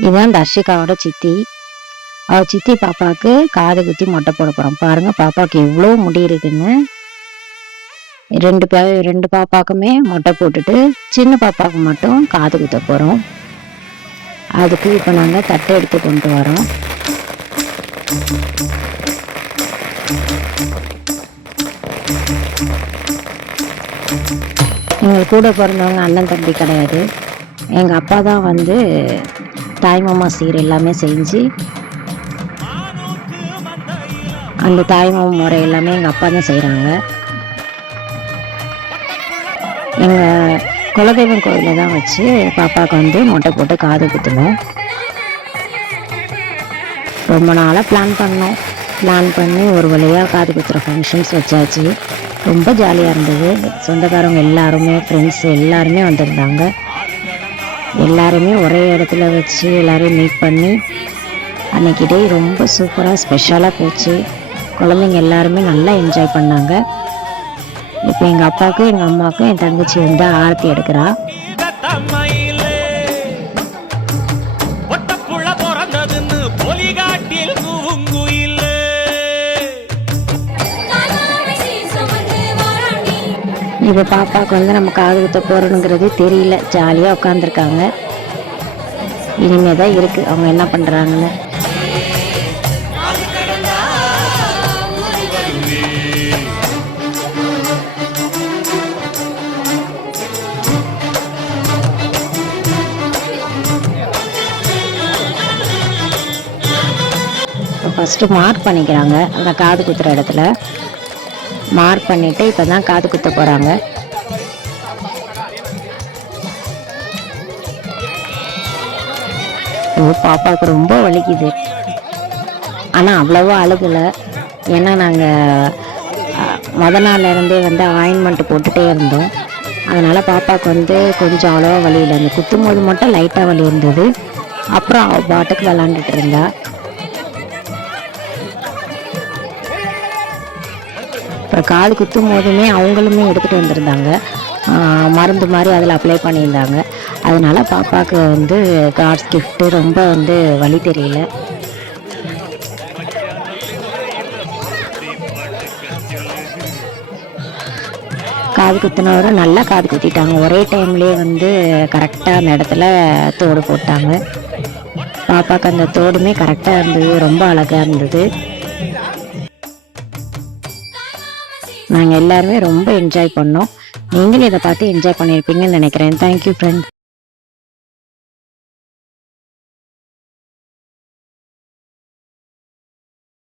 இதுதான் தர்ஷிகாவோட சித்தி. அவள் சித்தி பாப்பாவுக்கு காது குத்தி மொட்டை போட போகிறோம். பாருங்கள் பாப்பாவுக்கு எவ்வளோ முடி இருக்குன்னு. ரெண்டு பாப்பாக்குமே மொட்டை போட்டுட்டு சின்ன பாப்பாவுக்கு மட்டும் காது குத்த போகிறோம். அதுக்கு இப்போ நாங்கள் தட்டை எடுத்து கொண்டு வரோம். எங்கள் கூட பிறந்தவங்க அண்ணன் தம்பி கிடையாது. எங்கள் அப்பா தான் வந்து தாய்மாமா சீர் எல்லாமே செஞ்சு, அந்த தாய்மாமா முறை எல்லாமே எங்கள் அப்பா தான் செய்கிறாங்க. எங்கள் குலதெய்வம் கோயிலில் தான் வச்சு பாப்பாவுக்கு வந்து மொட்டை போட்டு காது குத்தணும். ரொம்ப நாளாக பிளான் பண்ணி ஒரு வழியாக காது குத்துற ஃபங்க்ஷன்ஸ் வச்சாச்சு. ரொம்ப ஜாலியாக இருந்தது. சொந்தக்காரங்க எல்லாருமே, ஃப்ரெண்ட்ஸ் எல்லாருமே வந்திருந்தாங்க. எல்லாருமே ஒரே இடத்துல வச்சு எல்லோரும் மீட் பண்ணி அன்றைக்கி டே ரொம்ப சூப்பராக ஸ்பெஷலாக போச்சு. குழந்தைங்க எல்லாருமே நல்லா என்ஜாய் பண்ணாங்க. இப்போ எங்கள் அப்பாவுக்கும் எங்கள் அம்மாவுக்கும் என் தங்கச்சி வந்து ஆரத்தி எடுக்கிறா. இப்போ பாப்பாவுக்கு வந்து நம்ம காது குத்த போகிறோங்கிறது தெரியல. ஜாலியாக உட்காந்துருக்காங்க. இனிமே தான் இருக்குது அவங்க என்ன பண்ணுறாங்கன்னு. ஃபஸ்ட்டு மார்க் பண்ணிக்கிறாங்க. அந்த காது குத்துற இடத்துல மார்க் பண்ணிவிட்டு இப்போ தான் காது குத்த போகிறாங்க. பாப்பாவுக்கு ரொம்ப வலிக்குது. ஆனால் அவ்வளோவா அழுகலை. ஏன்னா நாங்கள் நாள்லேருந்தே வந்து ஆயின்மெண்ட் போட்டுகிட்டே இருந்தோம். அதனால் பாப்பாவுக்கு வந்து கொஞ்சம் அவ்வளோவா வலி இல்லை. அந்த குத்தும் போது மட்டும் லைட்டாக வலி இருந்தது. அப்புறம் அவள் பாட்டுக்கு விளாண்டுட்டு இருந்தா. அப்புறம் காது குத்தும் போதுமே அவங்களுமே எடுத்துகிட்டு வந்திருந்தாங்க மருந்து மாதிரி, அதில் அப்ளை பண்ணியிருந்தாங்க. அதனால் பாப்பாவுக்கு வந்து காட்ஸ் கிஃப்ட்டு ரொம்ப வந்து வலி தெரியல. காது குத்தினவரும் நல்லா காது குத்திட்டாங்க. ஒரே டைம்லேயே வந்து கரெக்டாக அந்த இடத்துல தோடு போட்டாங்க. பாப்பாவுக்கு அந்த தோடுமே கரெக்டாக இருந்தது. ரொம்ப அழகாக இருந்தது. நாங்கள் எல்லாருமே ரொம்ப என்ஜாய் பண்ணோம். நீங்களும் இதை பார்த்து என்ஜாய் பண்ணியிருப்பீங்கன்னு நினைக்கிறேன். Thank you friend.